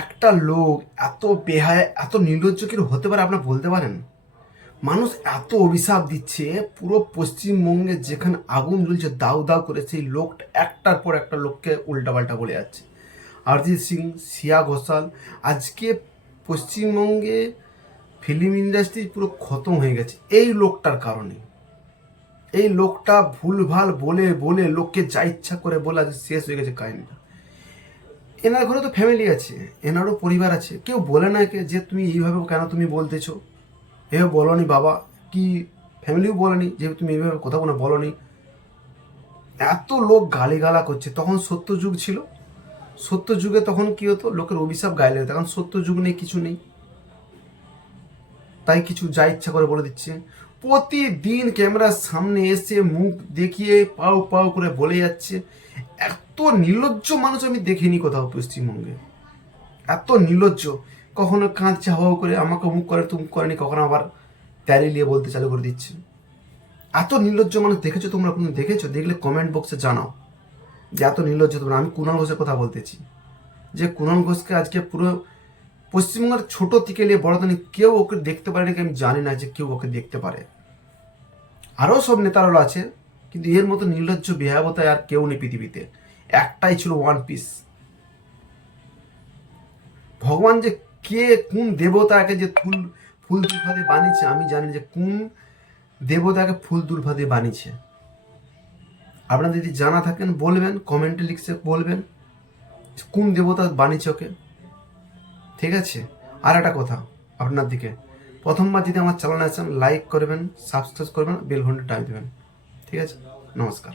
একটা লোক এত বেহায় এত নির্লজ্জ কি হতে পারে আপনারা বলতে পারেন? মানুষ এত অভিশাপ দিচ্ছে, পুরো পশ্চিমবঙ্গে যেখানে আগুন জ্বলছে দাউ দাউ করে সেই লোকটা একটার পর একটা লোককে উল্টাপাল্টা বলে যাচ্ছে। অরিজিৎ সিং, শ্রেয়া ঘোষাল, আজকে পশ্চিমবঙ্গে ফিল্ম ইন্ডাস্ট্রি পুরো খতম হয়ে গেছে এই লোকটার কারণে। এই লোকটা ভুলভাল বলে বলে লোককে যা ইচ্ছা করে বলে আজ শেষ হয়ে গেছে কাহিনীটা। এনার ঘরে তো ফ্যামিলি আছে, এনারও পরিবার আছে, কেউ বলে না যে তুমি এইভাবে কেন তুমি বলতেছো, এভাবে বলনি বাবা, কি ফ্যামিলিও বলেনি যে তুমি এইভাবে কথা বলনি। এত লোক গালিগালা করছে। তখন সত্য যুগ ছিল, সত্য যুগে তখন কি হতো, লোকের অভিশাপ গাইলে হতো। এখন সত্য যুগ নেই, কিছু নেই, তাই কিছু যা ইচ্ছা করে বলে দিচ্ছে। প্রতিদিন ক্যামেরার সামনে এসে মুখ দেখিয়ে পাও পাও করে বলে যাচ্ছে। এত নির্লজ্জ মানুষ আমি দেখিনি কোথাও পশ্চিমবঙ্গে, এত নির্লজ্জ। কখনো কাঁদছে হাওয়া করে, আমাকে অমুক করে তুমুক করেনি, কখনো আবার প্যারি নিয়ে বলতে চালু করে দিচ্ছে। এত নির্লজ্জ মানুষ দেখেছো তোমরা? কোনো দেখেছো? দেখলে কমেন্ট বক্সে জানাও যে এত নির্লজ্জ তোমরা। আমি কুণাল ঘোষের কথা বলতেছি, যে কুণাল ঘোষকে আজকে পুরো পশ্চিমবঙ্গের ছোট থেকে নিয়ে বড় থেকে কেউ ওকে দেখতে পারে নাকি আমি জানি না যে কেউ ওকে দেখতে পারে। আরও সব নেতারা আছে, কিন্তু এর মতো নির্লজ্জ বেহাবতায় আর কেউ নেই পৃথিবীতে। একটাই ছিল ওয়ান পিস। ভগবান যে কে কোন দেবতাকে যে ফুল ফুল দুলফা দিয়ে বানিয়েছে আমি জানি, যে কোন দেবতাকে ফুল দুলফা দিয়ে বানিয়েছে। আপনারা যদি জানা থাকেন বলবেন, কমেন্টে লিখে বলবেন কোন দেবতা বানিয়েছে ওকে। ঠিক আছে? আর একটা কথা আপনার দিকে, প্রথমবার যদি আমার চ্যানেলে আসেন লাইক করবেন, সাবস্ক্রাইব করবেন, বেল ঘন্টা টাইপ দেবেন। ঠিক আছে? নমস্কার।